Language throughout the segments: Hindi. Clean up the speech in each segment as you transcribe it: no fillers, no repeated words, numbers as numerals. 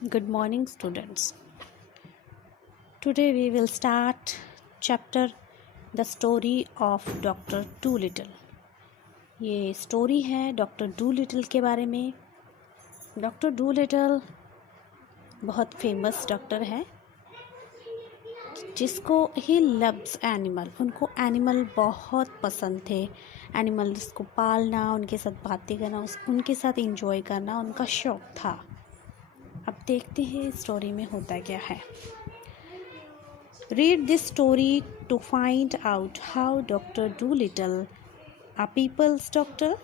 Good morning, students. Today we will start chapter The Story of Dr. Dolittle. ये स्टोरी है डॉक्टर डूलिटल के बारे में। डॉक्टर डूलिटल बहुत फेमस डॉक्टर है जिसको ही लव्स एनिमल। उनको एनिमल बहुत पसंद थे। एनिमल्स को पालना, उनके साथ बातें करना, उनके साथ एंजॉय करना उनका शौक था। अब देखते हैं स्टोरी में होता क्या है। Read this story to find out how Dr. Dolittle, a people's doctor,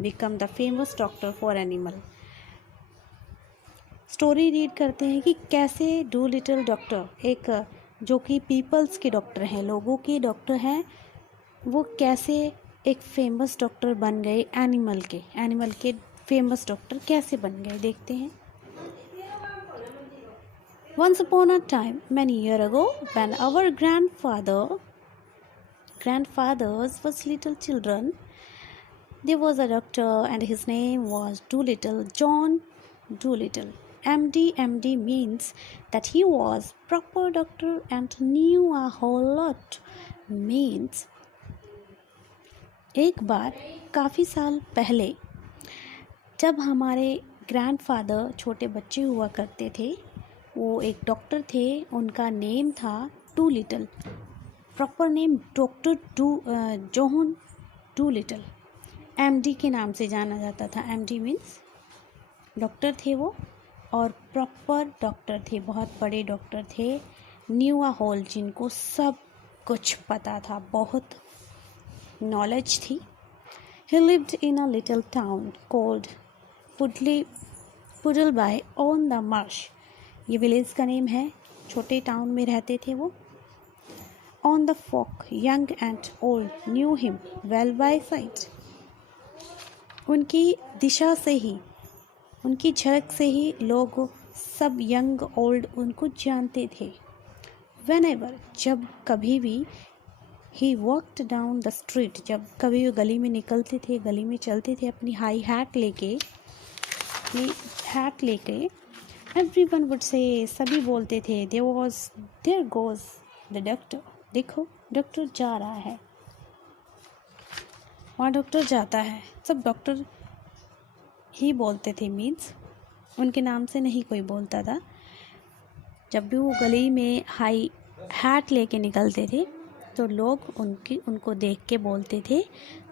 become the famous doctor for animal. Story read करते हैं कि कैसे डूलिटल डॉक्टर, एक जो कि पीपल्स के डॉक्टर हैं, लोगों के डॉक्टर हैं, वो कैसे एक फेमस डॉक्टर बन गए। एनिमल के फेमस डॉक्टर कैसे बन गए, देखते हैं। Once upon a time, many years ago, when our grandfathers was little children, there was a doctor and his name was Dolittle, John Dolittle. MD means that he was proper doctor and knew a whole lot. Means एक बार काफ़ी साल पहले जब हमारे ग्रैंडफादर छोटे बच्चे हुआ करते थे, वो एक डॉक्टर थे। उनका नेम था Dolittle. Proper name doctor John Dolittle. MD के नाम से जाना जाता था। एमडी मीन्स डॉक्टर थे वो, और प्रॉपर डॉक्टर थे, बहुत बड़े डॉक्टर थे। न्यू अ होल, जिनको सब कुछ पता था, बहुत नॉलेज थी। He lived in a little town called Puddleby on the marsh. ये विलेज का नेम है। छोटे टाउन में रहते थे वो। On the folk young and old knew him well by sight. उनकी दिशा से ही, उनकी झलक से ही लोग सब यंग ओल्ड उनको जानते थे। व्हेनेवर, जब कभी भी, ही वॉक्ड डाउन द स्ट्रीट, जब कभी वो गली में निकलते थे, गली में चलते थे अपनी हाई हैट लेके, एवरीवन वुड से, सभी बोलते थे, देयर गोज द डॉक्टर, देखो डॉक्टर जा रहा है, वहाँ डॉक्टर जाता है। सब डॉक्टर ही बोलते थे, मीन्स उनके नाम से नहीं कोई बोलता था। जब भी वो गली में हाई हैट लेके निकलते थे तो लोग उनको देख के बोलते थे,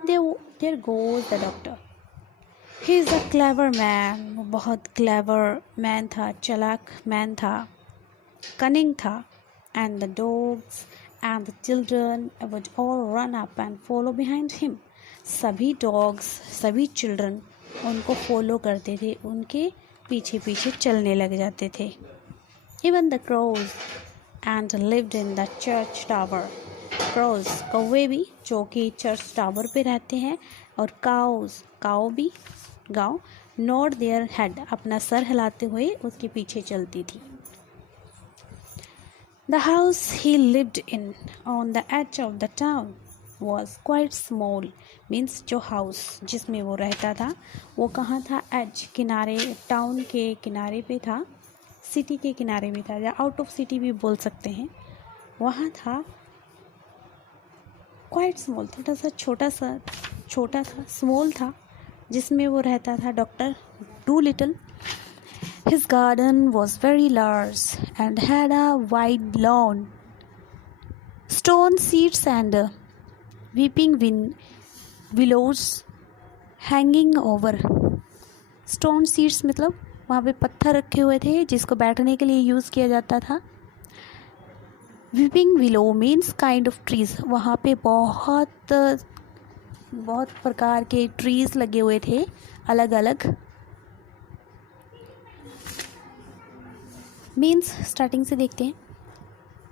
there goes the doctor. He is a clever man. वो बहुत क्लेवर मैन था, चालाक मैन था, कनिंग था। And the dogs and the children would all run up and follow behind him. सभी डॉग्स, सभी चिल्ड्रन उनको फॉलो करते थे, उनके पीछे पीछे चलने लग जाते थे। Even the crows and lived in the church tower. Crows, कौवे भी, जो कि चर्च टावर पे रहते हैं, और काऊ भी, गाँव, नॉड देयर हेड, अपना सर हिलाते हुए उसके पीछे चलती थी। The house he lived in on the edge of the town was quite small. Means जो हाउस जिसमें वो रहता था वो कहाँ था? एज, किनारे, टाउन के किनारे पे था, सिटी के किनारे में था, या आउट ऑफ सिटी भी बोल सकते हैं। वहाँ था क्वाइट स्मॉल, छोटा था, स्मॉल था, जिसमें वो रहता था doctor Dolittle. His garden was very large and had a wide lawn, stone seats and weeping willows hanging over. Stone seats मतलब वहाँ पे पत्थर रखे हुए थे जिसको बैठने के लिए यूज़ किया जाता था। Weeping willow means kind of trees. वहाँ पे बहुत प्रकार के ट्रीज लगे हुए थे, अलग अलग। मीन्स स्टार्टिंग से देखते हैं।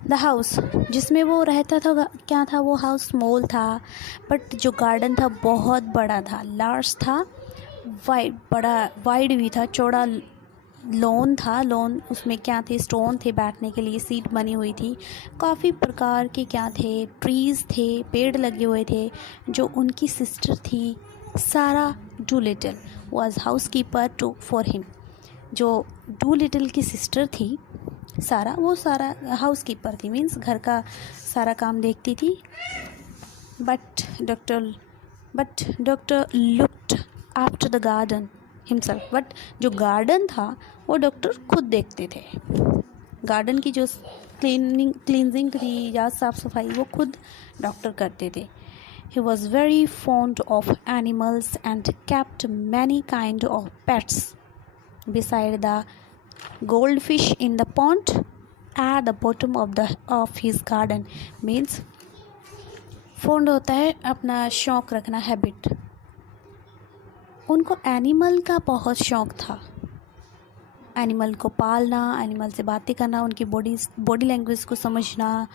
द हाउस जिसमें वो रहता था, क्या था वो हाउस? स्मॉल था, बट जो गार्डन था बहुत बड़ा था, लार्ज था, वाइड भी था, चौड़ा लॉन था। लॉन, उसमें क्या थे? स्टोन थे, बैठने के लिए सीट बनी हुई थी। काफ़ी प्रकार के क्या थे? ट्रीज़ थे, पेड़ लगे हुए थे। जो उनकी सिस्टर थी सारा Dolittle was house keeper for him. जो डूलिटल की सिस्टर थी सारा, वो सारा हाउस कीपर थी, मीन्स घर का सारा काम देखती थी। But doctor looked after the garden himself. But जो गार्डन था वो डॉक्टर खुद देखते थे। गार्डन की जो क्लींजिंग थी या साफ़ सफाई वो खुद डॉक्टर करते थे। He was very fond of animals and kept many kind of pets. Beside the goldfish in the pond at the bottom of his garden, means fond होता है अपना शौक रखना, हैबिट। उनको एनिमल का बहुत शौक था, एनिमल को पालना, एनिमल से बातें करना, उनकी बॉडी लैंग्वेज को समझना,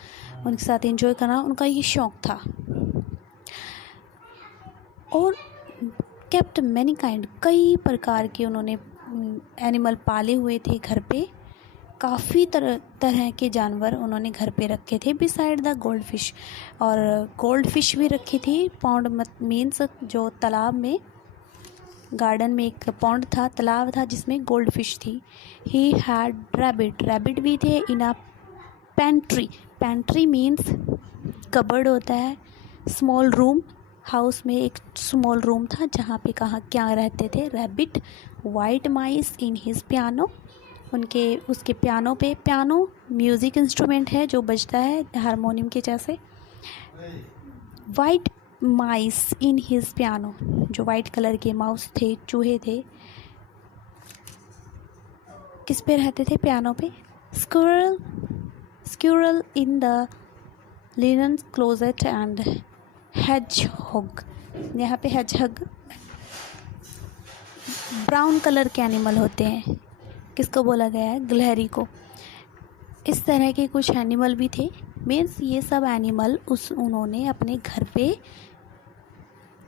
उनके साथ एंजॉय करना, उनका ये शौक था। और केप्ट मैनी काइंड, कई प्रकार के उन्होंने एनिमल पाले हुए थे घर पे। काफ़ी तरह के जानवर उन्होंने घर पे रखे थे बिसाइड द गोल्ड फिश। और गोल्ड फिश भी रखी थी। पॉन्ड मीन्स जो तालाब में, गार्डन में एक पॉन्ड था, तालाब था जिसमें गोल्ड फिश थी। ही हैड रैबिट भी थे इन अ पेंट्री मीन्स कबर्ड होता है। स्मॉल रूम, हाउस में एक स्मॉल रूम था जहाँ पे क्या रहते थे, rabbit. White mice in his piano, उसके पियानो पे, पियानो म्यूज़िक इंस्ट्रूमेंट है जो बजता है हारमोनियम के जैसे। White mice in his piano, जो वाइट कलर के माउस थे, चूहे थे, किस पे रहते थे, पियानो पे। Squirrel in the linen closet and hedgehog, यहाँ पे हेजहॉग ब्राउन कलर के एनिमल होते हैं, किसको बोला गया है, गिलहरी को। इस तरह के कुछ एनिमल भी थे। मीन्स ये सब एनिमल उन्होंने अपने घर पे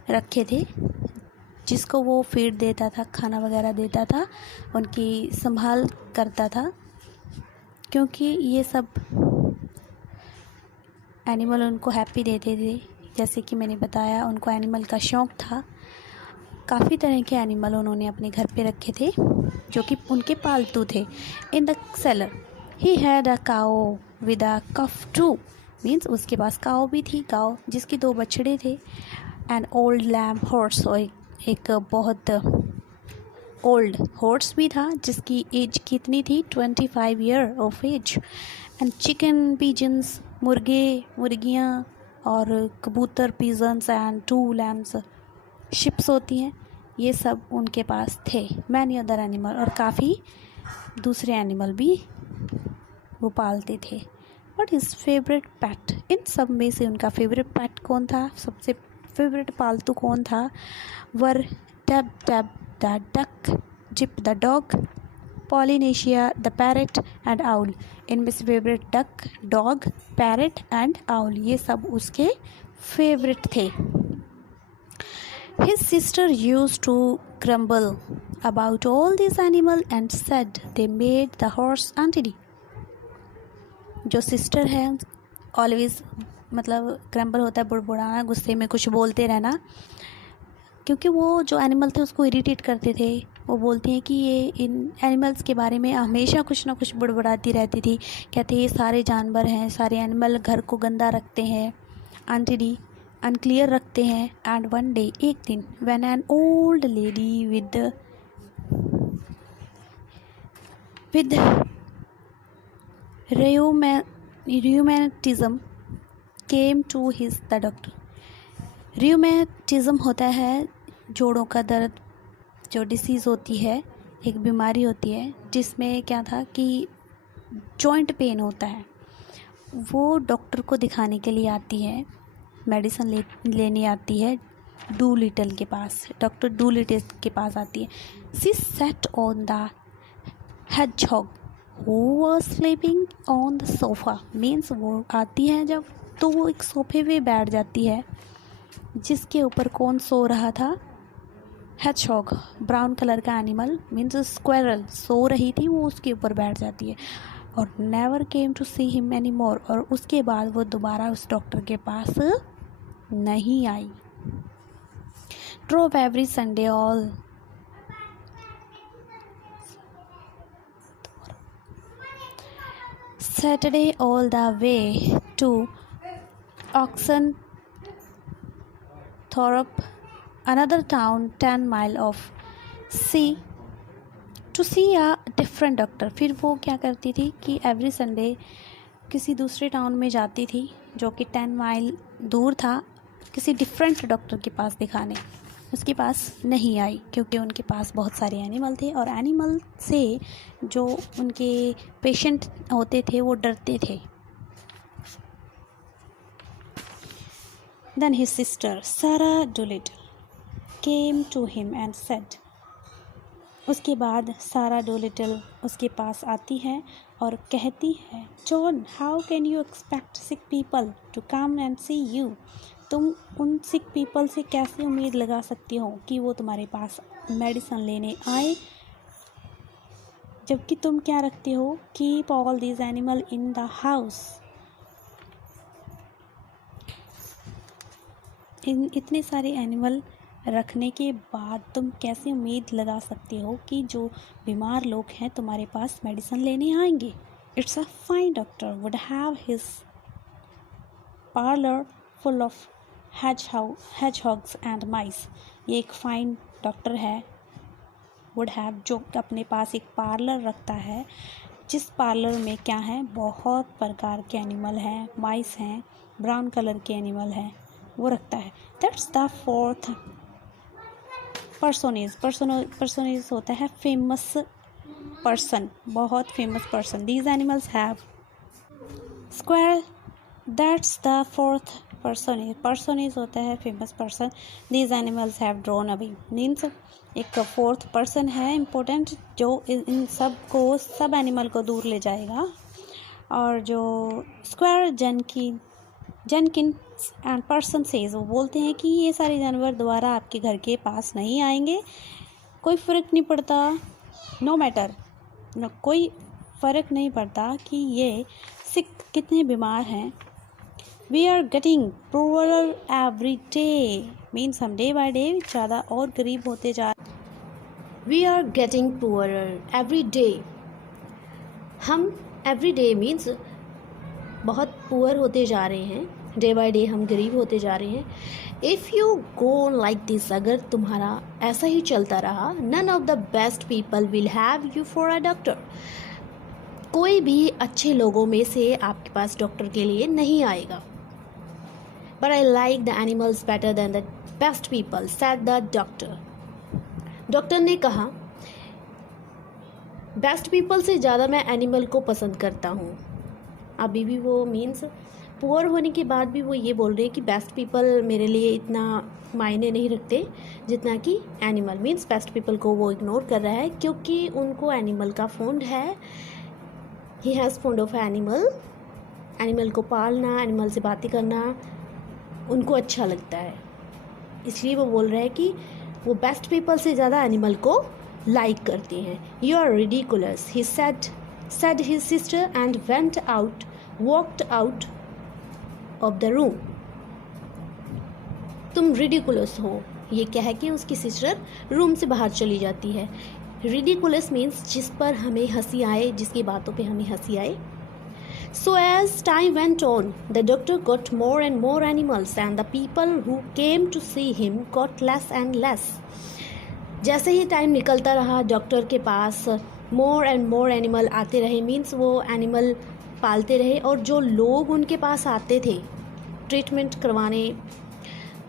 रखे थे, जिसको वो फीड देता था, खाना वगैरह देता था, उनकी संभाल करता था। क्योंकि ये सब एनिमल उनको हैप्पी देते थे, जैसे कि मैंने बताया उनको एनिमल का शौक़ था। काफ़ी तरह के एनिमल उन्होंने अपने घर पे रखे थे जो कि उनके पालतू थे। In the cellar he had a cow with a cough too, means उसके पास काओ भी थी, काओ जिसकी 2 बछड़े थे। एन ओल्ड लैम्प हॉर्स, और एक बहुत ओल्ड हॉर्स भी था जिसकी एज कितनी थी, 25 year of age. And chicken, pigeons, मुर्गियाँ और कबूतर, पिजन्स एंड 2 लैम्स, शिप्स होती हैं, ये सब उनके पास थे। मैनी अदर एनिमल, और काफ़ी दूसरे एनिमल भी वो पालते थे। व्हाट इज़ फेवरेट पेट, इन सब में से उनका फेवरेट पेट कौन था, सबसे फेवरेट पालतू कौन था। Were Dab the duck, Jip the dog, Polynesia the parrot and owl. इनमें से favourite duck, dog, parrot and owl, ये सब उसके फेवरेट थे। His sister used to grumble about all these animals and said they made the horse untidy. जो सिस्टर है ऑलवेज, मतलब ग्रम्बल होता है बुड़बुड़ाना, गुस्से में कुछ बोलते रहना, क्योंकि वो जो एनिमल थे उसको इरिटेट करते थे। वो बोलती हैं कि ये इन एनिमल्स के बारे में हमेशा कुछ ना कुछ बुड़बुड़ाती रहती थी। कहते ये सारे जानवर हैं, सारे एनिमल घर को गंदा रखते हैं, अनटिडी, अनक्लियर रखते हैं। एंड वन डे, एक दिन, when an old lady with rheumatism came to the doctor. rheumatism होता है जोड़ों का दर्द, जो डिसीज़ होती है, एक बीमारी होती है जिसमें क्या था कि जॉइंट पेन होता है। वो डॉक्टर को दिखाने के लिए आती है, मेडिसिन लेने आती है डूलिटल के पास, डॉक्टर डूलिटल के पास आती है। She sat on the hedgehog who was sleeping on the sofa, means वो आती है जब, तो वो एक सोफे पे बैठ जाती है जिसके ऊपर कौन सो रहा था, hedgehog, ब्राउन कलर का एनिमल, मीन्स स्क्वायरल, सो रही थी, वो उसके ऊपर बैठ जाती है। और never came to see him any more, और उसके बाद वो दोबारा उस डॉक्टर के पास नहीं आई। Drop every Sunday all Saturday all the way to Oxenthorpe, another town 10 mile off, to see a different doctor. फिर वो क्या करती थी कि एवरी संडे किसी दूसरे टाउन में जाती थी जो कि 10 माइल दूर था, किसी डिफरेंट डॉक्टर के पास दिखाने. उसके पास नहीं आई क्योंकि उनके पास बहुत सारे एनिमल थे और एनिमल से जो उनके पेशेंट होते थे वो डरते थे. Then his sister Sarah Doolittle came to him and said, उसके बाद सारा डोलिटल उसके पास आती है और कहती है, John, how can you expect sick people to come and see you. तुम उन सिक पीपल से कैसे उम्मीद लगा सकती हो कि वो तुम्हारे पास मेडिसिन लेने आए, जबकि तुम क्या रखती हो, keep all these animal in the house. इतने सारे एनिमल रखने के बाद तुम कैसे उम्मीद लगा सकते हो कि जो बीमार लोग हैं तुम्हारे पास मेडिसिन लेने आएंगे. It's a fine doctor would have his parlour full of hedgehogs and mice. ये एक फाइन डॉक्टर है वुड हैव, जो अपने पास एक पार्लर रखता है जिस पार्लर में क्या है, बहुत प्रकार के एनिमल हैं, माइस हैं, ब्राउन कलर के एनिमल हैं, वो रखता है. दैट्स द फोर्थ पर्सोनेज होता है फेमस पर्सन, बहुत famous person. These animals have square. That's the fourth personage होता है famous person. These animals have drawn away. Means एक फोर्थ पर्सन है इम्पोर्टेंट जो इन सब एनिमल को दूर ले जाएगा. और जो स्क्वायर जेनकिन एंड पर्सन सेज, वो बोलते हैं कि ये सारे जानवर दोबारा आपके घर के पास नहीं आएंगे. कोई फ़र्क नहीं पड़ता, नो मैटर, कोई फ़र्क नहीं पड़ता कि ये सिक कितने बीमार हैं. We are getting poorer every day. Means हम डे बाय डे ज़्यादा और गरीब होते जा. We are getting poorer every day. हम एवरी डे मीन्स बहुत पुअर होते जा रहे हैं, डे बाय डे हम गरीब होते जा रहे हैं. If you go like this, अगर तुम्हारा ऐसा ही चलता रहा, none of the best people will have you for a doctor. कोई भी अच्छे लोगों में से आपके पास डॉक्टर के लिए नहीं आएगा. But I like the animals better than the best people, said the doctor. Doctor ने कहा, बेस्ट पीपल से ज़्यादा मैं एनिमल को पसंद करता हूँ. अभी भी वो मीन्स पुअर होने के बाद भी वो ये बोल रहे हैं कि बेस्ट पीपल मेरे लिए इतना मायने नहीं रखते जितना कि एनिमल. मीन्स बेस्ट पीपल को वो इग्नोर कर रहा है क्योंकि उनको एनिमल का फॉन्ड है. He has fond of animal को पालना, एनिमल से बातें करना उनको अच्छा लगता है. इसलिए वो बोल रहे हैं कि वो बेस्ट पीपल से ज़्यादा एनिमल को लाइक करते हैं. You are ridiculous, he said his sister and walked out of the room. तुम रिडिकुलस हो, ये कह के उसकी सिस्टर रूम से बाहर चली जाती है. रिडिकुलस मीन्स जिस पर हमें हंसी आए, जिसकी बातों पे हमें हंसी आए. So as time went on, the doctor got more and more animals and the people who came to see him got less and less. जैसे ही टाइम निकलता रहा, डॉक्टर के पास मोर एंड मोर एनिमल आते रहे. मीन्स वो एनिमल पालते रहे और जो लोग उनके पास आते थे ट्रीटमेंट करवाने,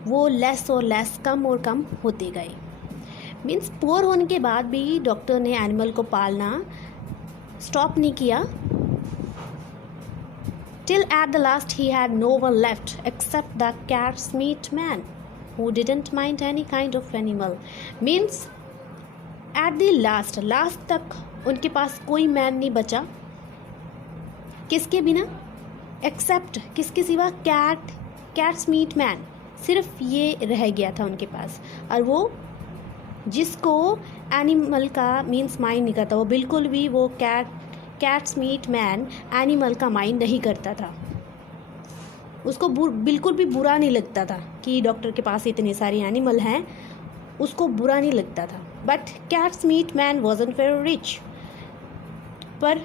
वो लेस और लेस, कम और कम होते गए. मीन्स पुअर होने के बाद भी डॉक्टर ने एनिमल को पालना स्टॉप नहीं किया. Till at the last he had no one left except the cat's meat man who didn't mind any kind of animal. Means at the last तक उनके पास कोई मैन नहीं बचा. किसके बिना? एक्सेप्ट, किसके सिवा? Cat's meat man. सिर्फ ये रह गया था उनके पास. और वो जिसको एनिमल का मीन्स माइंड नहीं करता, वो बिल्कुल भी वो कैट्स मीट मैन एनिमल का माइंड नहीं करता था. उसको बिल्कुल भी बुरा नहीं लगता था कि डॉक्टर के पास इतने सारे एनिमल हैं, उसको बुरा नहीं लगता था. But cat's meat man wasn't very rich. पर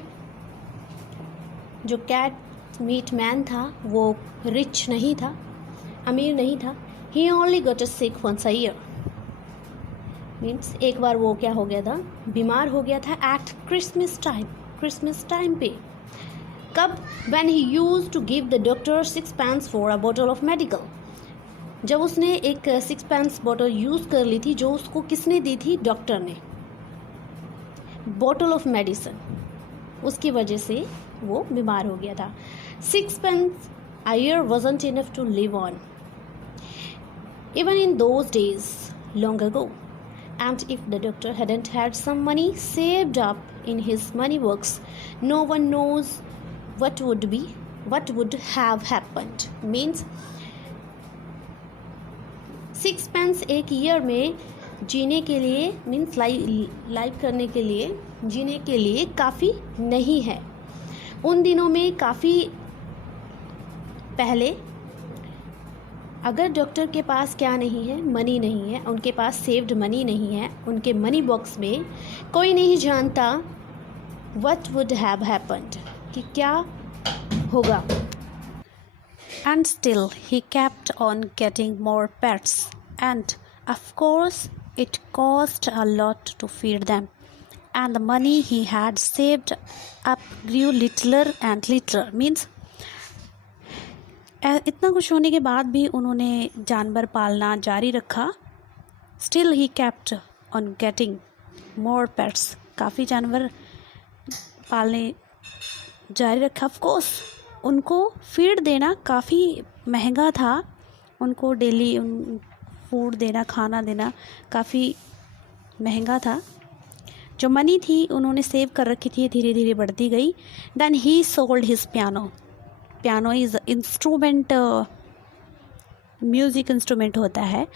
जो कैट मीट मैन था वो रिच नहीं था, अमीर नहीं था. He only got a sick once a year. Means एक बार वो क्या हो गया था, बीमार हो गया था एट क्रिसमस टाइम पे. कब? When he use to give the doctor 6 pence for a bottle of medical. जब उसने एक 6 pence बॉटल यूज़ कर ली थी, जो उसको किसने दी थी? डॉक्टर ने. बॉटल ऑफ मेडिसिन, उसकी वजह से वो बीमार हो गया था. 6 pence a year wasn't enough to live on, even in those days long ago. And if the doctor hadn't had some money saved up in his money box, no one knows what would have happened. Means 6 pence एक ईयर में जीने के लिए, मीन्स लाइव करने के लिए, जीने के लिए काफ़ी नहीं है. उन दिनों में काफ़ी पहले अगर डॉक्टर के पास क्या नहीं है, मनी नहीं है, उनके पास सेव्ड मनी नहीं है, उनके मनी बॉक्स में, कोई नहीं जानता व्हाट वुड हैव हैपेंड, कि क्या होगा. And still he kept on getting more pets, and of course it cost a lot to feed them, and the money he had saved up grew littler and littler. Means इतना कुछ होने के बाद भी उन्होंने जानवर पालना जारी रखा. Still he kept on getting more pets. काफ़ी जानवर पालने जारी रखा. ऑफ कोर्स उनको फीड देना काफ़ी महंगा था. उनको डेली फूड देना, खाना देना काफ़ी महंगा था. जो मनी थी उन्होंने सेव कर रखी थी, धीरे धीरे बढ़ती गई. Then he sold his piano. Piano is instrument, music instrument होता है.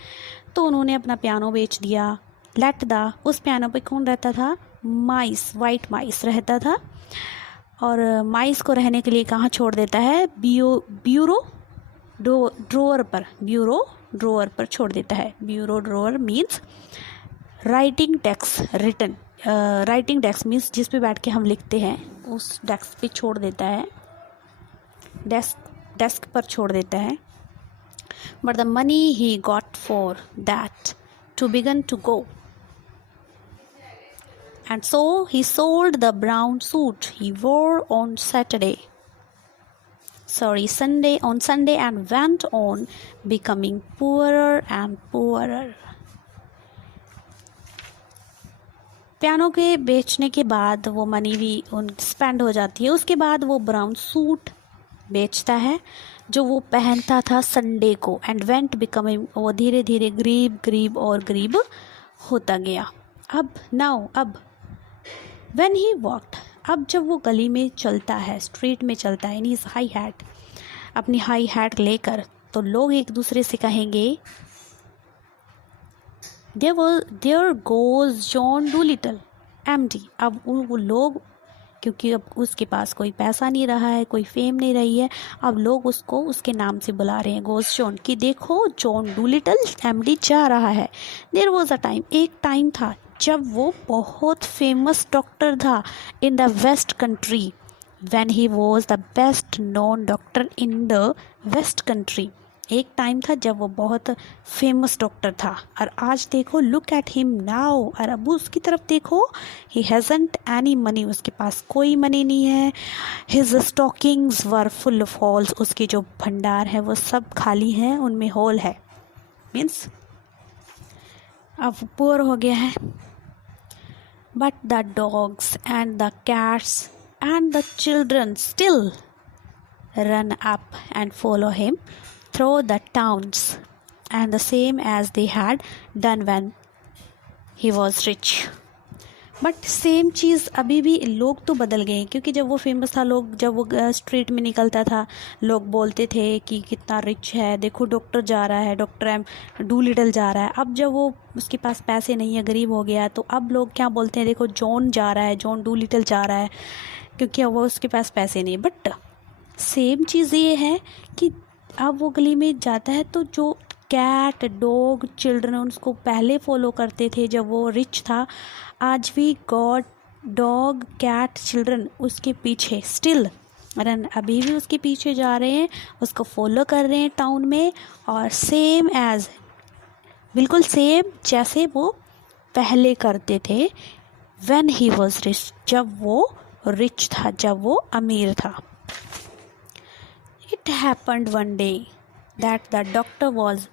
तो उन्होंने अपना पियानो बेच दिया. लेट द, उस पियानो पे कौन रहता था? माइस, वाइट माइस रहता था. और माइस को रहने के लिए कहाँ छोड़ देता है? ब्यूरो ड्रोअर पर छोड़ देता है. Bureau drawer means writing desk means जिस पे बैठ के हम लिखते हैं, उस डेस्क पे छोड़ देता है, डेस्क पर छोड़ देता है. But the money he got for that to begin to go. And so he sold the brown suit he wore on Sunday and went on becoming poorer and poorer. Piano के बेचने के बाद वो मनी भी स्पेंड हो जाती है. उसके बाद वो ब्राउन सूट बेचता है जो वो पहनता था संडे को. एंड वेंट बिकमिंग, वो धीरे धीरे गरीब होता गया. अब When he walked, अब जब वो गली में चलता है, स्ट्रीट में चलता है, इन हिज हाई हैट, अपनी हाई हैट लेकर, तो लोग एक दूसरे से कहेंगे there goes John Doolittle MD. अब वो लोग, क्योंकि अब उसके पास कोई पैसा नहीं रहा है, कोई फेम नहीं रही है, अब लोग उसको उसके नाम से बुला रहे हैं, गोज जॉन, कि देखो जॉन डूलिटल MD जा रहा है. देयर वॉज अ टाइम, एक टाइम था जब वो बहुत फेमस डॉक्टर था in the West Country. When he was the best known doctor in the West Country. एक टाइम था जब वो बहुत फेमस डॉक्टर था. और आज देखो, लुक एट हिम नाउ. और अब उसकी तरफ देखो, ही हैज़न्ट एनी मनी, उसके पास कोई मनी नहीं है. His stockings were full of holes, उसके जो भंडार है वो सब खाली हैं, उनमें होल है. मीन्स अब पुअर हो गया है. But the dogs and the cats and the children still run up and follow him through the towns, and the same as they had done when he was rich. But same चीज़ अभी भी, लोग तो बदल गए, क्योंकि जब वो फेमस था, लोग जब वो स्ट्रीट में निकलता था, लोग बोलते थे कि कितना रिच है, देखो डॉक्टर जा रहा है, डॉक्टर डूलिटल जा रहा है. अब जब वो उसके पास पैसे नहीं है, गरीब हो गया, तो अब लोग क्या बोलते हैं? देखो जॉन जा रहा है, जॉन डूलिटल जा रहा है, क्योंकि अब वो उसके पास पैसे नहीं. बट सेम चीज़ ये है कि अब वो गली में जाता है तो जो कैट, डॉग, चिल्ड्रन उसको पहले फॉलो करते थे जब वो रिच था, आज भी डॉग, कैट, चिल्ड्रन उसके पीछे स्टिल और अभी भी उसके पीछे जा रहे हैं, उसको फॉलो कर रहे हैं टाउन में, और बिल्कुल सेम जैसे वो पहले करते थे व्हेन ही वॉज रिच, जब वो रिच था, जब वो अमीर था। It happened one day that the doctor was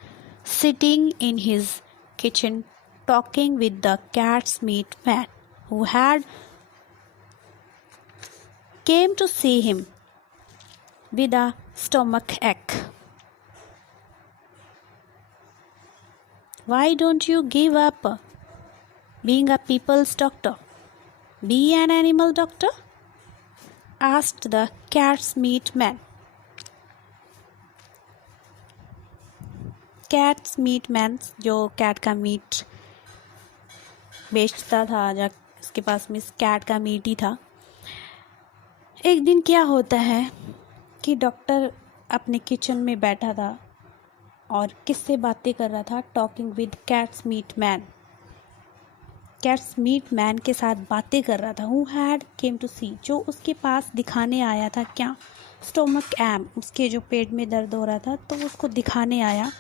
sitting in his kitchen talking with the cat's meat man who had came to see him with a stomach ache. Why don't you give up being a people's doctor? Be an animal doctor? Asked the cat's meat man. Cat's meat man जो कैट का मीट बेचता था, जब उसके पास मिस कैट का मीट ही था। एक दिन क्या होता है कि डॉक्टर अपने किचन में बैठा था और किससे बातें कर रहा था, talking with cat's meat man. Cat's meat man के साथ बातें कर रहा था। Who had came to see, जो उसके पास दिखाने आया था क्या, स्टोमक एम, उसके जो पेट में दर्द हो रहा था तो उसको दिखाने आया,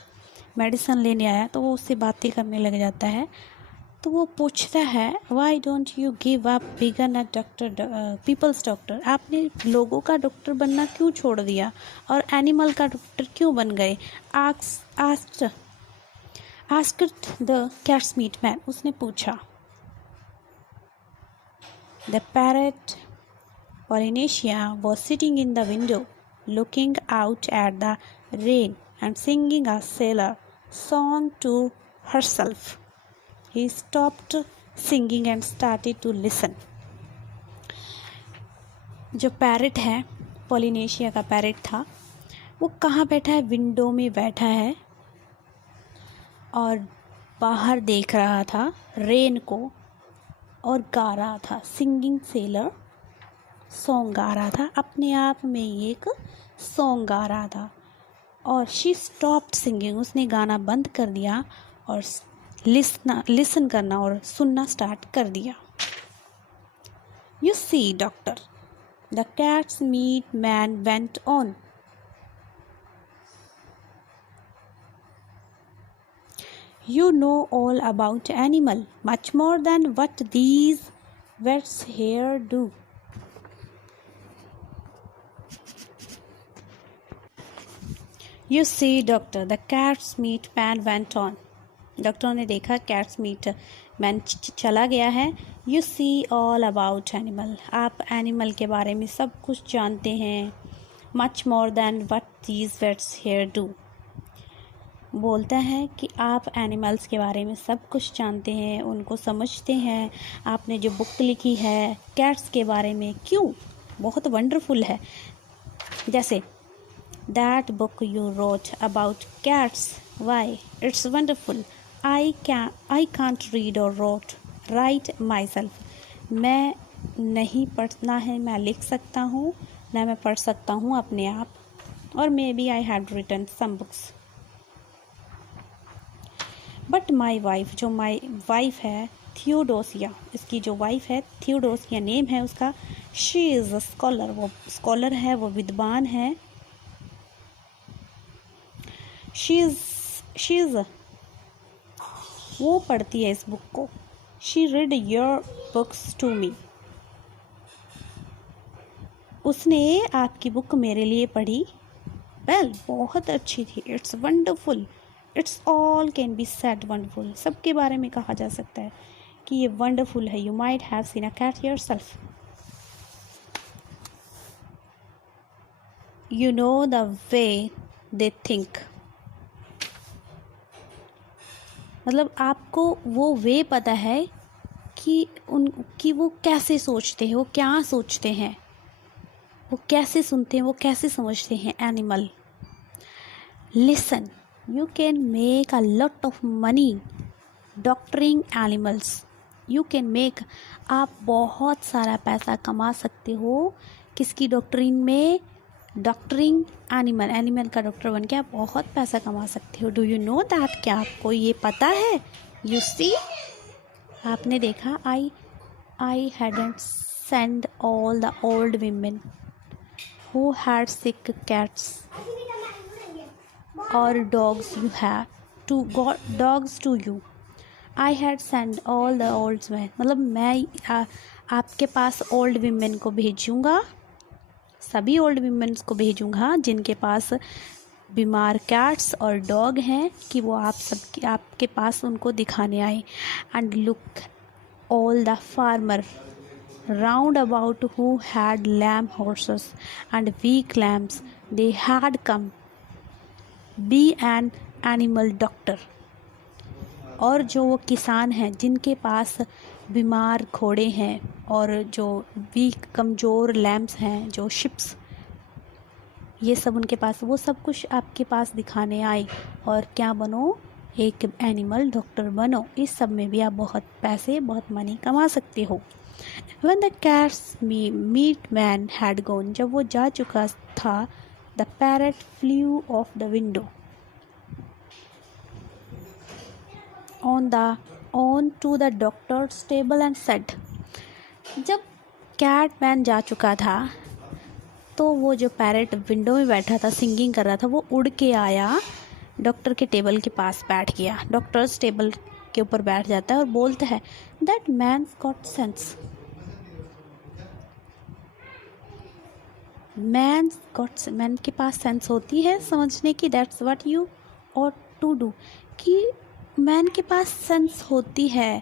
मेडिसिन लेने आया, तो वो उससे बातें करने लग जाता है। तो वो पूछता है why don't you give up बिगन अ डॉक्टर, पीपल्स डॉक्टर, आपने लोगों का डॉक्टर बनना क्यों छोड़ दिया और एनिमल का डॉक्टर क्यों बन गए। Asked the cat's meat man, उसने पूछा। The parrot Polynesia was sitting in the window looking out at the rain and singing a sailor song to herself. He stopped singing and started to listen. जो पैरट है, पोलिनेशिया का पैरट था, वो कहाँ बैठा है, विंडो में बैठा है और बाहर देख रहा था रेन को और गा रहा था, सिंगिंग सेलर सॉन्ग गा रहा था, अपने आप में एक सॉन्ग गा रहा था। और शी स्टॉप्ड सिंगिंग, उसने गाना बंद कर दिया और लिसन करना और सुनना स्टार्ट कर दिया। You see doctor, the cat's meat man went on, you know all about animal, much more than what these vets here do. You see doctor, the cat's meat man went on. Doctor ने देखा कैट्स मीट मैन चला गया है। You see all about animal, आप एनिमल के बारे में सब कुछ जानते हैं। Much more than what these vets here do, बोलता है कि आप एनिमल्स के बारे में सब कुछ जानते हैं, उनको समझते हैं। आपने जो बुक लिखी है कैट्स के बारे में, क्यों, बहुत वंडरफुल है। जैसे that book you wrote about cats, why it's wonderful, I can't read और राइट माई सेल्फ, मैं नहीं पढ़ना है, मैं लिख सकता हूँ ना, मैं पढ़ सकता हूँ अपने आप, और maybe I have written some books, but my wife, जो माई वाइफ है थियोडोसिया, इसकी जो वाइफ है थियोडोसिया नेम है उसका, शी इज़ अ स्कॉलर, वो स्कॉलर है, वो विद्वान है। शी इज़ वो पढ़ती है इस बुक को। She read your books to me, उसने आपकी बुक मेरे लिए पढ़ी। वेल, बहुत अच्छी थी। It's wonderful, it's all can be said wonderful, सबके बारे में कहा जा सकता है कि ये वंडरफुल है। You might have seen a cat yourself, you know the way they think, मतलब आपको वो वे पता है कि वो कैसे सोचते हैं, वो क्या सोचते हैं, वो कैसे सुनते हैं, वो कैसे समझते हैं animal. Listen, you can make a lot of money doctoring animals, you can make, आप बहुत सारा पैसा कमा सकते हो किसकी डॉक्टरिंग में, डॉक्टरिंग एनिमल का डॉक्टर बन के आप बहुत पैसा कमा सकते हो। डू यू नो दैट, क्या आपको ये पता है। यू सी, आपने देखा, I hadn't send all the old women who had sick cats or dogs dogs to you. I had sent all the old men. मतलब मैं आपके पास ओल्ड वीमेन को भेजूँगा, सभी ओल्ड वीमेन्स को भेजूँगा जिनके पास बीमार कैट्स और डॉग हैं, कि वो आपके पास उनको दिखाने आए. And look all the farmer round about who had lame horses and weak lambs, they had come be an animal doctor. और जो वो किसान हैं जिनके पास बीमार घोड़े हैं और जो वीक कमज़ोर लैम्स हैं, जो शिप्स, ये सब उनके पास, वो सब कुछ आपके पास दिखाने आए. और क्या बनो? एक एनिमल डॉक्टर बनो. इस सब में भी आप बहुत पैसे, बहुत मनी कमा सकते हो. When the cat's meat man had gone, जब वो जा चुका था, the parrot flew off the window on to the doctor's table and said. जब कैट मैन जा चुका था तो वो जो पैरेट विंडो में बैठा था, सिंगिंग कर रहा था, वो उड़ के आया डॉक्टर के टेबल के पास बैठ गया. डॉक्टर्स टेबल के ऊपर बैठ जाता है और बोलता है, that man's got sense. Man के पास सेंस होती है समझने की. That's what you ought to do. कि मैन के पास सेंस होती है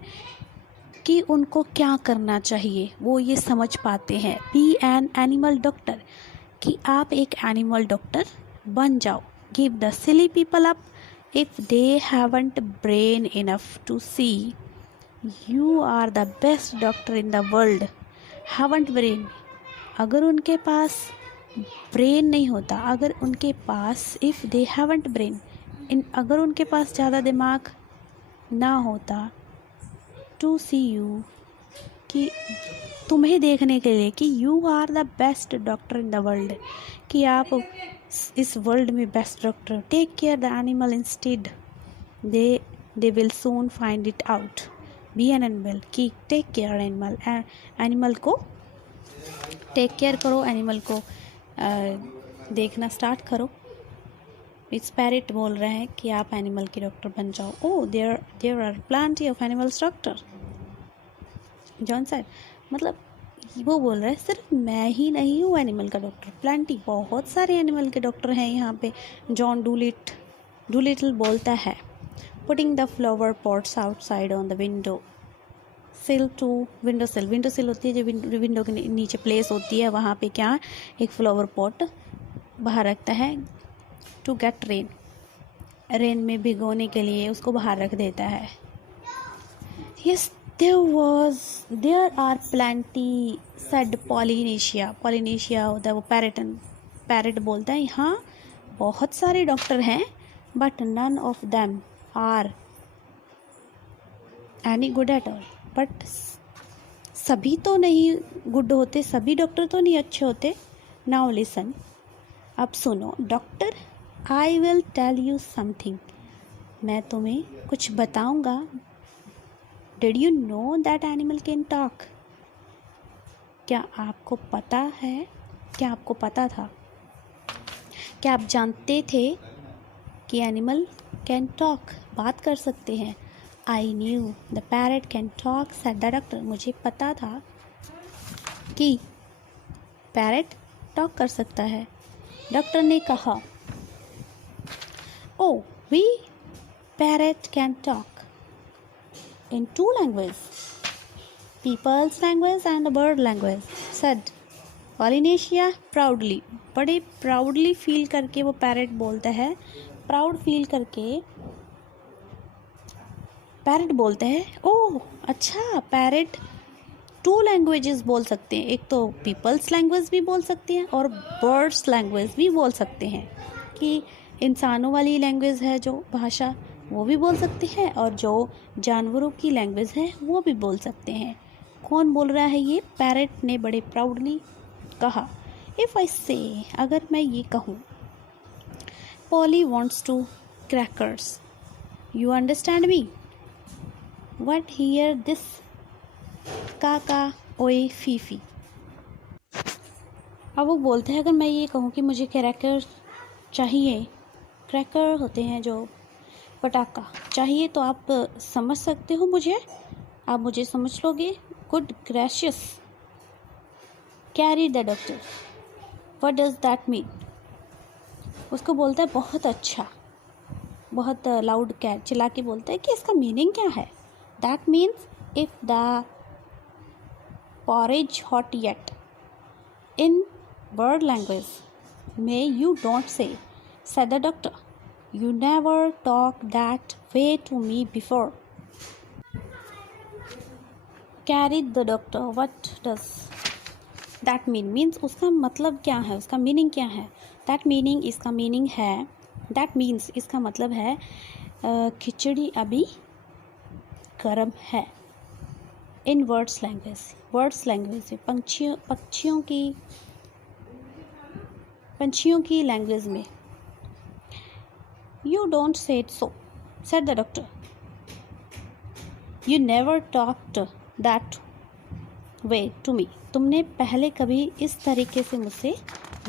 कि उनको क्या करना चाहिए, वो ये समझ पाते हैं. बी एन एनिमल डॉक्टर, कि आप एक एनिमल डॉक्टर बन जाओ. Give the silly people up if they haven't brain enough to see you are the best doctor in the world. Haven't brain. अगर उनके पास ब्रेन नहीं होता, अगर उनके पास if they haven't brain, अगर उनके पास ज़्यादा दिमाग ना होता to see you, कि तुम्हें देखने के लिए, कि you are the best doctor in the world, कि आप इस वर्ल्ड में best doctor. Take care the animal instead, they will soon find it out. Be an animal, कि टेक केयर एनिमल को टेक केयर करो, एनिमल को देखना स्टार्ट करो. इट्स पैरेट बोल रहे हैं कि आप एनिमल के डॉक्टर बन जाओ. Oh there are plenty of animals doctor, John said. मतलब वो बोल रहा है सिर्फ मैं ही नहीं हूँ एनिमल का डॉक्टर, प्लेंटी, बहुत सारे एनिमल के डॉक्टर हैं यहाँ पे. जॉन डूलिटल बोलता है. Putting the flower pots outside on the window sill टू विंडो सिल होती है जो विंडो के नीचे प्लेस होती है, वहाँ पे क्या एक फ्लावर पॉट बाहर रखता है. टू गेट रेन में भिगोने के लिए उसको बाहर रख देता है. Yes, there are plenty, said Polynesia होता है वो पैरेट बोलता है, यहाँ बहुत सारे डॉक्टर हैं, but none of them are any good at all. but सभी तो नहीं गुड होते, सभी डॉक्टर तो नहीं अच्छे होते. Now listen, अब सुनो doctor, I will tell you something, मैं तुम्हें कुछ बताऊंगा. Did you know that animal can talk? क्या आपको पता है, क्या आपको पता था, क्या आप जानते थे कि एनिमल कैन टॉक, बात कर सकते हैं. I knew the parrot can talk, said the doctor. मुझे पता था कि पैरेट टॉक कर सकता है. डॉक्टर ने कहा, oh, we parrot can talk in two languages, people's language and bird language, said Polynesia proudly. बड़े प्राउडली फील करके वो पैरेट बोलता है, प्राउड फील करके पैरेट बोलते हैं, ओह अच्छा, पैरेट 2 लैंग्वेजेस बोल सकते हैं, एक तो पीपल्स लैंग्वेज भी बोल सकते हैं और बर्ड्स लैंग्वेज भी बोल सकते हैं, कि इंसानों वाली लैंग्वेज है जो भाषा वो भी बोल सकते हैं और जो जानवरों की लैंग्वेज है वो भी बोल सकते हैं. कौन बोल रहा है ये? पैरेट ने बड़े प्राउडली कहा. इफ़ आई से, अगर मैं ये कहूँ, Polly wants to crackers, you understand me. What hear this काका ओए फीफी. अब वो बोलते हैं अगर मैं ये कहूँ कि मुझे क्रैकर चाहिए, क्रैकर होते हैं जो पटाखा चाहिए, तो आप समझ सकते हो मुझे, आप मुझे समझ लोगे? Good gracious, cried the doctor, what does that mean? उसको बोलता है बहुत अच्छा, बहुत लाउड क्या चिल्ला के बोलता है कि इसका मीनिंग क्या है? That means if the porridge hot yet. In bird language, may you don't say, said the doctor. You never talked that way to me before. Carried the doctor. What does that mean? Means उसका मतलब क्या है, उसका मीनिंग क्या है? That meaning इसका मीनिंग है, that means इसका मतलब है खिचड़ी अभी गर्म है। इन वर्ड्स लैंग्वेज से पंछियों की लैंग्वेज में। You don't say it so, said the doctor. You never talked that way to me. तुमने पहले कभी इस तरीके से मुझसे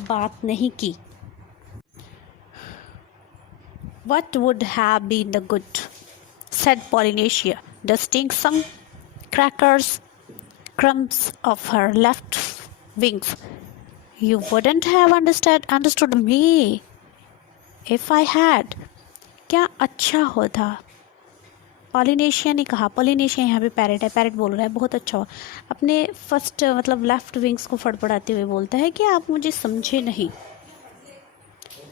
बात नहीं की। What would have been the good, said Polynesia, dusting some crumbs of her left wings. You wouldn't have understood me if I had. क्या अच्छा होता, पॉलिनेशिया ने कहा। पॉलिनेशिया यहाँ पे पैरेट है, पैरेट बोल रहा है बहुत अच्छा हो। अपने फर्स्ट मतलब लेफ्ट विंग्स को फड़फड़ाते हुए बोलता है कि आप मुझे समझे नहीं।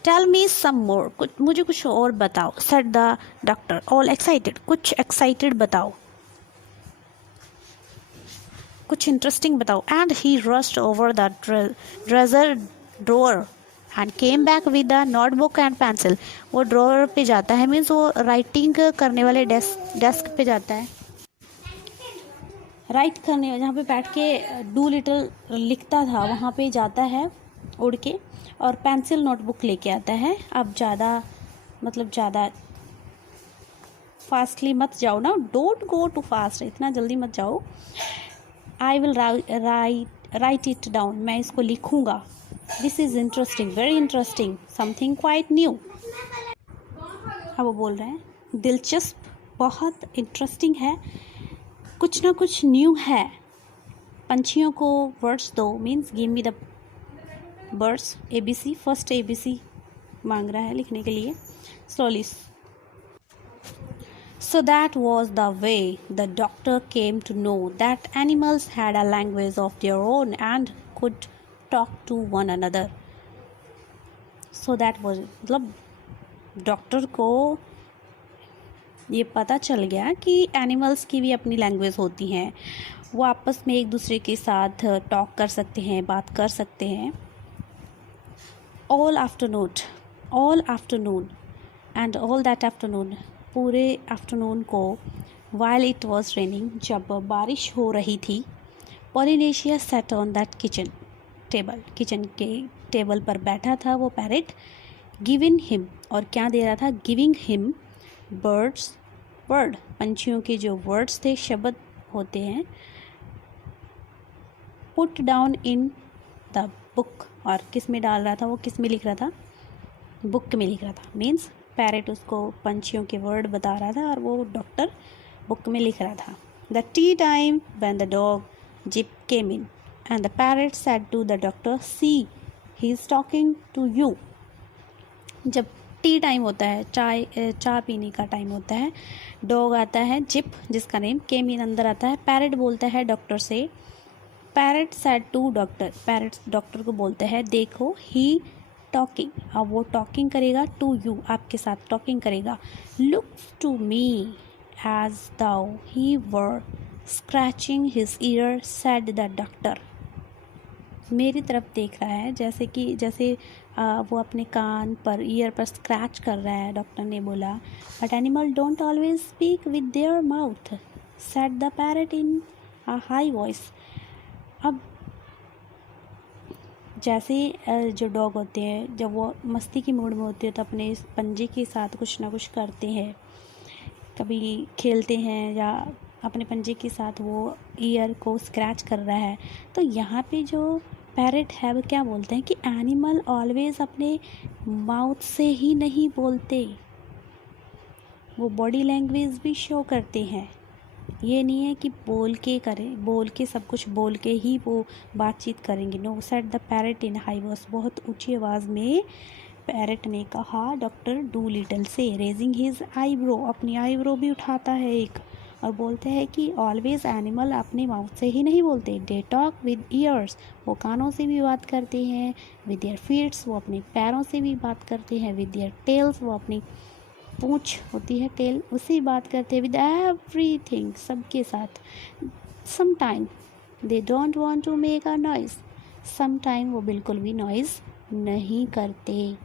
टेल मी सम मोर, मुझे कुछ और बताओ, said the doctor all excited. कुछ एक्साइटेड बताओ, कुछ इंटरेस्टिंग बताओ। And he rushed over the treasure drawer and came back with the notebook and pencil. वो ड्रॉअर पे जाता है, मीन्स वो राइटिंग करने वाले डेस्क पे जाता है, राइट करने जहाँ पे बैठ के डू लिटिल लिखता था वहाँ पे जाता है उड़ के, और पेंसिल नोटबुक लेके आता है। अब ज़्यादा फास्टली मत जाओ ना, डोंट गो टू फास्ट, इतना जल्दी मत जाओ। I will write it down, मैं इसको लिखूँगा। This is interesting, very interesting, something quite new. अब वो बोल रहे हैं दिलचस्प, बहुत इंटरेस्टिंग है, कुछ ना कुछ न्यू है। पंछियों को वर्ड्स दो, means give me the birds. ABC, first ABC मांग रहा है लिखने के लिए slowly. So that was the way the doctor came to know that animals had a language of their own and could talk to one another. So that was मतलब डॉक्टर को ये पता चल गया कि एनिमल्स की भी अपनी लैंग्वेज होती हैं, वो आपस में एक दूसरे के साथ टॉक कर सकते हैं, बात कर सकते हैं। all afternoon and all that afternoon, पूरे आफ्टरनून को, while it was raining, जब बारिश हो रही थी, Polynesia sat on that kitchen के टेबल पर बैठा था वो पैरेट। गिविंग हिम, और क्या दे रहा था? गिविंग हिम वर्ड, पंछियों के जो वर्ड्स थे, शब्द होते हैं। Put down in the book, और किस में डाल रहा था वो, किस में लिख रहा था? बुक में लिख रहा था। मीन्स पैरेट उसको पंछियों के वर्ड बता रहा था और वो डॉक्टर बुक में लिख रहा था। The tea time when the dog Jip came in and the parrot said to the doctor, see he is talking to you. जब टी टाइम होता है, चाय पीने का टाइम होता है, डॉग आता है, जिप जिसका नेम, केम इन अंदर आता है, पैरेट बोलता है डॉक्टर से। Parrot said to doctor, parrot doctor को बोलता है देखो, ही टॉकिंग, अब वो टॉकिंग करेगा, टू यू आपके साथ टॉकिंग करेगा। Look to me as though he were scratching his ear, said the doctor. मेरी तरफ देख रहा है जैसे वो अपने कान पर, ईयर पर स्क्रैच कर रहा है, डॉक्टर ने बोला। But animal don't always speak with their mouth, said the parrot in a high voice. अब जैसे जो डॉग होते हैं, जब वो मस्ती की मूड में होते हैं तो अपने पंजे के साथ कुछ ना कुछ करते हैं, कभी खेलते हैं या अपने पंजे के साथ वो ईयर को स्क्रैच कर रहा है। तो यहाँ पे जो पैरट है वो क्या बोलते हैं कि एनिमल ऑलवेज अपने माउथ से ही नहीं बोलते, वो बॉडी लैंग्वेज भी शो करते हैं। ये नहीं है कि बोल के करें, बोल के सब कुछ बोल के ही वो बातचीत करेंगे। No, said the parrot in high voice, बहुत ऊंची आवाज़ में पैरट ने कहा डॉक्टर डूलिटल से। रेजिंग हिज आईब्रो, अपनी आईब्रो भी उठाता है एक, और बोलते हैं कि ऑलवेज एनिमल अपने माउथ से ही नहीं बोलते, दे टॉक विद ईयर्स, वो कानों से भी बात करते हैं, विद देयर फीट्स, वो अपने पैरों से भी बात करते हैं, विद देयर टेल्स, वो अपनी पूंछ होती है टेल, उससे बात करते हैं, विद एवरीथिंग, सबके साथ। Sometime they don't want to make a noise, sometime वो बिल्कुल भी नॉइज़ नहीं करते।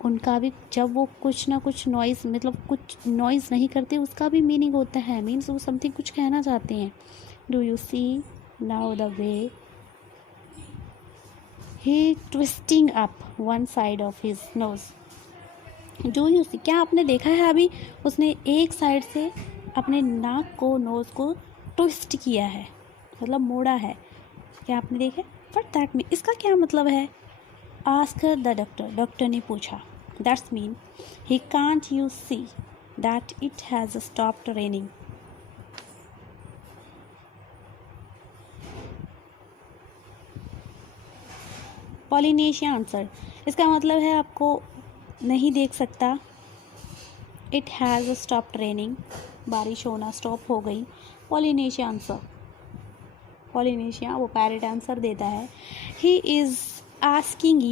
उनका भी जब वो कुछ ना कुछ नॉइज़, मतलब कुछ नॉइज़ नहीं करते, उसका भी मीनिंग होता है, मीन्स वो समथिंग कुछ कहना चाहते हैं। Do you see now the way he twisting up one side of his nose, do you see, क्या आपने देखा है अभी उसने एक साइड से अपने नाक को, नोज़ को ट्विस्ट किया है, मतलब मोड़ा है, क्या आपने देखा? बट दैट मीन, इसका क्या मतलब है? आस्कर द डॉक्टर, डॉक्टर ने पूछा। That's mean he can't you see that it has stopped raining. Polynesia answer, इसका मतलब है आपको नहीं देख सकता। इट हैज़ स्टॉप्ड रेनिंग, बारिश होना स्टॉप हो गई। पॉलिनेशिया आंसर, पॉलिनेशिया वो पैरट आंसर देता है। He is asking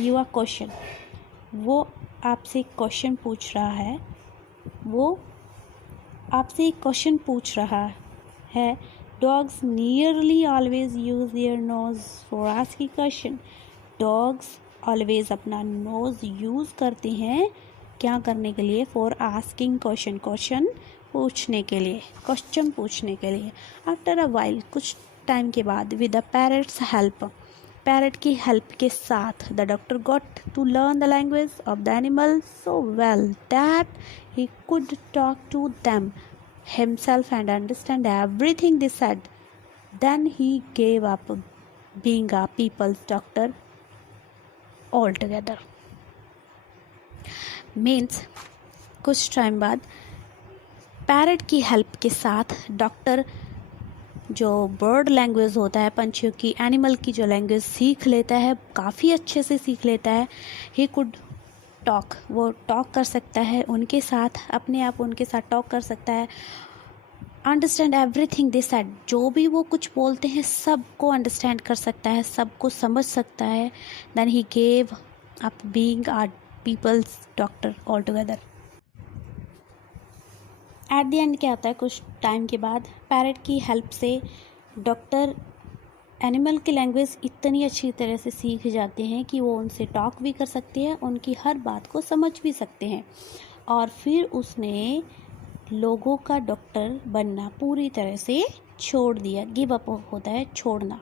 you a question, वो आपसे क्वेश्चन पूछ रहा है, वो आपसे एक क्वेश्चन पूछ रहा है। Dogs nearly always use their nose for asking question, dogs always अपना नोज़ यूज़ करते हैं क्या करने के लिए? फॉर आस्किंग क्वेश्चन, क्वेश्चन पूछने के लिए, क्वेश्चन पूछने के लिए। आफ्टर अ वाइल, कुछ टाइम के बाद, with the parrot's help, parrot की हेल्प के साथ, the doctor got to learn the language of the animal so well that he could talk to them himself and understand everything they said. Then he gave up being a people's doctor altogether. Means कुछ टाइम बाद पैरट की हेल्प के साथ डॉक्टर जो बर्ड लैंग्वेज होता है, पंछियों की, एनिमल की जो लैंग्वेज सीख लेता है, काफ़ी अच्छे से सीख लेता है। ही कुड टॉक, वो टॉक कर सकता है उनके साथ, अपने आप उनके साथ टॉक कर सकता है। अंडरस्टैंड एवरीथिंग दे सेड, जो भी वो कुछ बोलते हैं सबको अंडरस्टैंड कर सकता है, सबको समझ सकता है। Then he gave up being a people's doctor all together. At the end क्या होता है, कुछ टाइम के बाद पैरट की हेल्प से डॉक्टर एनिमल की लैंग्वेज इतनी अच्छी तरह से सीख जाते हैं कि वो उनसे टॉक भी कर सकते हैं, उनकी हर बात को समझ भी सकते हैं। और फिर उसने लोगों का डॉक्टर बनना पूरी तरह से छोड़ दिया। गिव अप होता है छोड़ना,